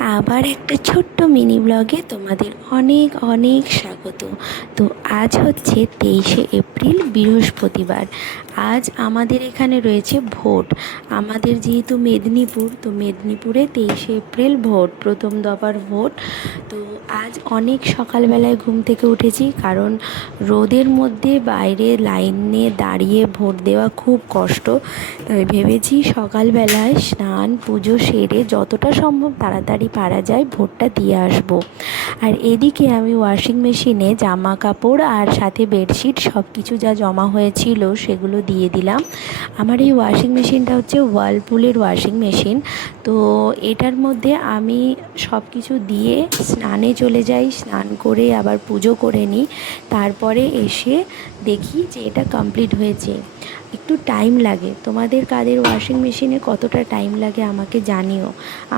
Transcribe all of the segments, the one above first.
আবার একটা ছোট্ট মিনি ব্লগে তোমাদের অনেক অনেক স্বাগত। তো আজ হচ্ছে 23শে এপ্রিল, বৃহস্পতিবার। আজ আমাদের এখানে রয়েছে ভোট। আমাদের যেহেতু মেদিনীপুর, তো মেদিনীপুরে 23শে এপ্রিল ভোট, প্রথম দফার ভোট। তো আজ অনেক সকালবেলায় ঘুম থেকে উঠেছি, কারণ রোদের মধ্যে বাইরে লাইন নিয়ে দাঁড়িয়ে ভোট দেওয়া খুব কষ্ট। তাই ভেবেছি সকালবেলায় স্নান পুজো সেরে যতটা সম্ভব তাড়াতাড়ি পারা যায় ভোটটা দিয়ে আসবো। আর এদিকে আমি ওয়াশিং মেশিনে জামা কাপড় আর সাথে বেডশিট সব কিছু যা জমা হয়েছিল সেগুলো দিয়ে দিলাম। আমার এই ওয়াশিং মেশিনটা হচ্ছে ওয়ার্লপুলের ওয়াশিং মেশিন। তো এটার মধ্যে আমি সব কিছু দিয়ে স্নানে চলে যাই, স্নান করে আবার পুজো করে নিই। তারপরে এসে দেখি যে এটা কমপ্লিট হয়েছে। একটু টাইম লাগে। তোমাদের কাদের ওয়াশিং মেশিনে কতটা টাইম লাগে আমাকে জানিও।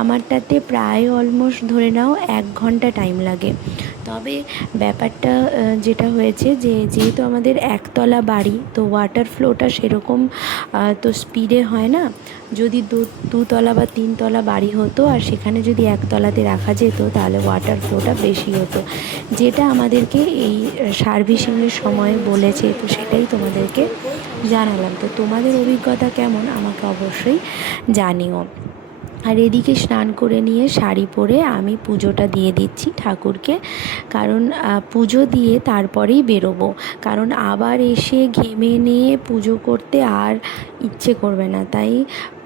আমারটাতে প্রায় অলমোস্ট ধরে নাও 1 ঘন্টা টাইম লাগে। তবে ব্যাপারটা যেটা হয়েছে যে যেহেতু আমাদের একতলা বাড়ি, তো ওয়াটার ফ্লোটা সেরকম তো স্পিডে হয় না। যদি দুতলা বা তিনতলা বাড়ি হতো আর সেখানে যদি একতলাতে রাখা যেত তাহলে ওয়াটার ফ্লোটা বেশি হতো, যেটা আমাদেরকে এই সার্ভিসিংয়ের সময় বলেছে। তো সেটাই তোমাদেরকে জানালাম। তো তোমাদের অভিজ্ঞতা কেমন আমাকে অবশ্যই জানিও। আর এদিকে স্নান করে নিয়ে শাড়ি পরে আমি পুজোটা দিয়ে দিচ্ছি ঠাকুরকে, কারণ পুজো দিয়ে তারপরেই বেরোবো। কারণ আবার এসে ঘেমে নিয়ে পুজো করতে আর ইচ্ছে করবে না, তাই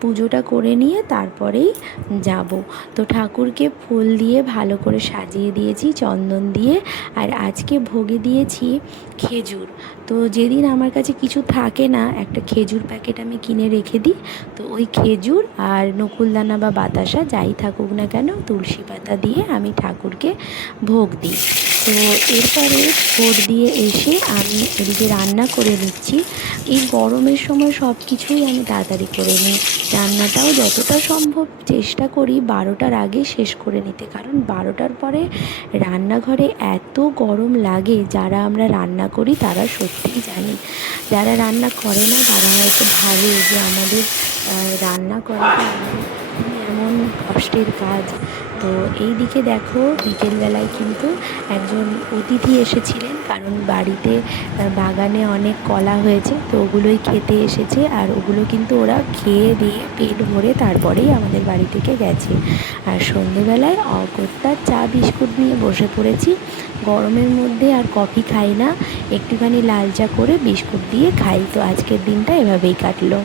পুজোটা করে নিয়ে তারপরেই যাব। তো ঠাকুরকে ফুল দিয়ে ভালো করে সাজিয়ে দিয়েছি চন্দন দিয়ে। আর আজকে ভোগে দিয়েছি খেজুর। তো যেদিন আমার কাছে কিছু থাকে না, একটা খেজুর প্যাকেট আমি কিনে রেখে দিই। তো ওই খেজুর আর নকুলদানা বা বাতাসা যাই থাকুক না কেন, তুলসী পাতা দিয়ে আমি ঠাকুরকে ভোগ দিই। তো এরপরে ভোট দিয়ে এসে আমি এদিকে রান্না করে নিচ্ছি। এই গরমের সময় সব কিছুই আমি তাড়াতাড়ি করে নিই। রান্নাটাও যতটা সম্ভব চেষ্টা করি 12টার আগে শেষ করে নিতে, কারণ 12টার পরে রান্নাঘরে এত গরম লাগে। যারা আমরা রান্না করি তারা সত্যিই জানি। যারা রান্না করে না তারা হয়তো ভাবে যে আমাদের রান্না করাটা এমন কষ্টের কাজ। তো এই দিকে দেখো বিকেলবেলায় কিন্তু একজন অতিথি এসেছিলেন, কারণ বাড়িতে বাগানে অনেক কলা হয়েছে, তো ওগুলোই খেতে এসেছে। আর ওগুলো কিন্তু ওরা খেয়ে দিয়ে পেট ভরে তারপরেই আমাদের বাড়ি থেকে গেছে। আর সন্ধেবেলায় অগত্যা চা বিস্কুট নিয়ে বসে পড়েছি। গরমের মধ্যে আর কফি খাই না, একটুখানি লাল চা করে বিস্কুট দিয়ে খাই। তো আজকের দিনটা এভাবেই কাটলো।